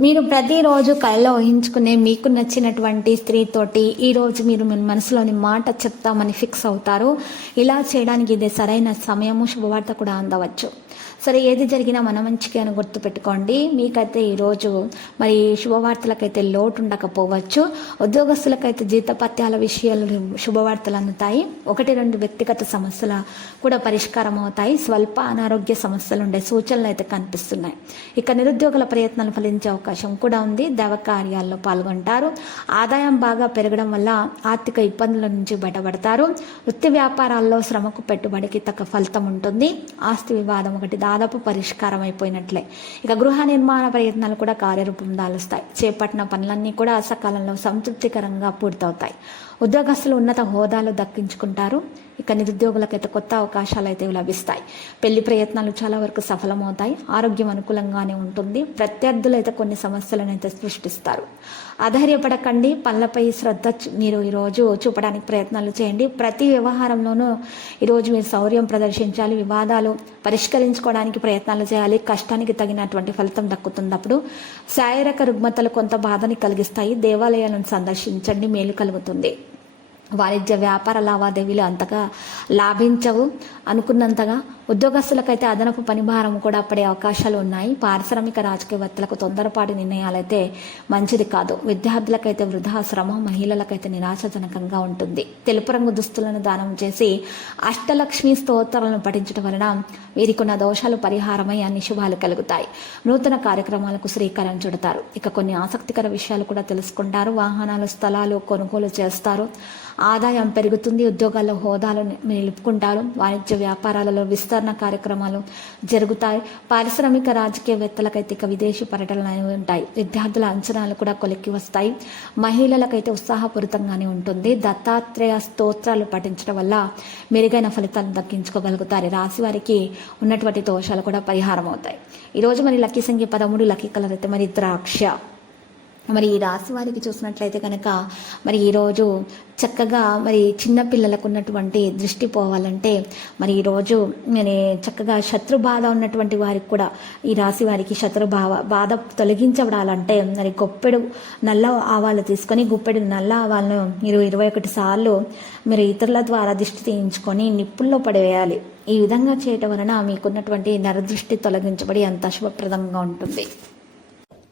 మీరు ప్రతిరోజు కళలో ఊహించుకునే మీకు నచ్చినటువంటి స్త్రీతోటి ఈరోజు మీరు మీ మనసులోని మాట చెప్తామని ఫిక్స్ అవుతారు. ఇలా చేయడానికి ఇదే సరైన సమయము శుభవార్త కూడా అందవచ్చు. సరే ఏది జరిగినా మన మంచికి అని గుర్తుపెట్టుకోండి మీకైతే ఈరోజు మరి శుభవార్తలకైతే లోటు ఉండకపోవచ్చు ఉద్యోగస్తులకైతే జీతపత్యాల విషయాలు శుభవార్తలు అందుతాయి. ఒకటి రెండు వ్యక్తిగత సమస్యల కూడా పరిష్కారం అవుతాయి. స్వల్ప అనారోగ్య సమస్యలు ఉండే సూచనలు అయితే కనిపిస్తున్నాయి. ఇక నిరుద్యోగుల ప్రయత్నాలు ఫలించే అవకాశం కూడా ఉంది. దేవ కార్యాల్లో పాల్గొంటారు. ఆదాయం బాగా పెరగడం వల్ల ఆర్థిక ఇబ్బందుల నుంచి బయటపడతారు. వృత్తి వ్యాపారాల్లో శ్రమకు పెట్టుబడికి తగ్గ ఫలితం ఉంటుంది. ఆస్తి వివాదం ఒకటి దాదాపు పరిష్కారం అయిపోయినట్లే ఇక గృహ నిర్మాణ ప్రయత్నాలు కూడా కార్యరూపం దాలుస్తాయి. చేపట్టిన పనులన్నీ కూడా సకాలంలో సంతృప్తికరంగా పూర్తవుతాయి. ఉద్యోగస్తులు ఉన్నత హోదాలు దక్కించుకుంటారు. ఇక నిరుద్యోగులకైతే కొత్త అవకాశాలు అయితే లభిస్తాయి. పెళ్ళి ప్రయత్నాలు చాలా వరకు సఫలమవుతాయి. ఆరోగ్యం అనుకూలంగానే ఉంటుంది. ప్రత్యర్థులు అయితే కొన్ని సమస్యలను అయితే సృష్టిస్తారు. అధైర్యపడకండి పనులపై శ్రద్ధ మీరు ఈరోజు చూపడానికి ప్రయత్నాలు చేయండి. ప్రతి వ్యవహారంలోనూ ఈరోజు మీరు శౌర్యం ప్రదర్శించాలి. వివాదాలు పరిష్కరించుకోవడానికి ప్రయత్నాలు చేయాలి. కష్టానికి తగినటువంటి ఫలితం దక్కుతున్నప్పుడు శారీరక రుగ్మతలు కొంత బాధని కలిగిస్తాయి. దేవాలయాలను సందర్శించండి. మేలు కలుగుతుంది. వాణిజ్య వ్యాపార లావాదేవీలు అంతగా లాభించవు అనుకున్నంతగా ఉద్యోగస్తులకైతే అదనపు పనిభారం కూడా పడే అవకాశాలు ఉన్నాయి. పారిశ్రామిక రాజకీయవేత్తలకు తొందరపాటి నిర్ణయాలైతే మంచిది కాదు. విద్యార్థులకైతే వృధా శ్రమ మహిళలకైతే నిరాశజనకంగా ఉంటుంది. తెలుపు రంగు దుస్తులను దానం చేసి అష్టలక్ష్మి స్తోత్రాలను పఠించడం వలన వీరికున్న దోషాలు పరిహారమై అన్ని శుభాలు కలుగుతాయి. నూతన కార్యక్రమాలకు శ్రీకారం చుడతారు. ఇక కొన్ని ఆసక్తికర విషయాలు కూడా తెలుసుకుంటారు. వాహనాలు స్థలాలు కొనుగోలు చేస్తారు. ఆదాయం పెరుగుతుంది ఉద్యోగాల్లో హోదాలు నిలుపుకుంటారు వాణిజ్య వ్యాపారాలలో విస్తరణ కార్యక్రమాలు జరుగుతాయి పారిశ్రామిక రాజకీయవేత్తలకైతే ఇక విదేశీ పర్యటనలు ఉంటాయి విద్యార్థుల అంచనాలు కూడా కొలిక్కి వస్తాయి మహిళలకైతే ఉత్సాహపూరితంగానే ఉంటుంది దత్తాత్రేయ స్తోత్రాలు పఠించడం వల్ల మెరుగైన ఫలితాలు దక్కించుకోగలుగుతారు రాశి వారికి ఉన్నటువంటి దోషాలు కూడా పరిహారం అవుతాయి ఈరోజు మరి లక్కీ సంఖ్య పదమూడు లక్కీ కలర్ అయితే మరి ద్రాక్ష. మరి ఈ రాశి వారికి చూసినట్లయితే కనుక మరి ఈరోజు చక్కగా మరి చిన్న పిల్లలకు ఉన్నటువంటి దృష్టి పోవాలంటే మరి ఈరోజు మరి చక్కగా శత్రు బాధ ఉన్నటువంటి వారికి కూడా ఈ రాశి వారికి శత్రు భావ బాధ తొలగించబడాలంటే మరి గొప్పెడు నల్ల ఆవాలు తీసుకొని గుప్పెడు నల్ల ఆవాలను మీరు ఇరవై ఒకటి సార్లు మీరు ఇతరుల ద్వారా దిష్టి తీయించుకొని నిప్పుల్లో పడవేయాలి. ఈ విధంగా చేయటం వలన మీకున్నటువంటి నరదృష్టి తొలగించబడి అంత శుభప్రదంగా ఉంటుంది.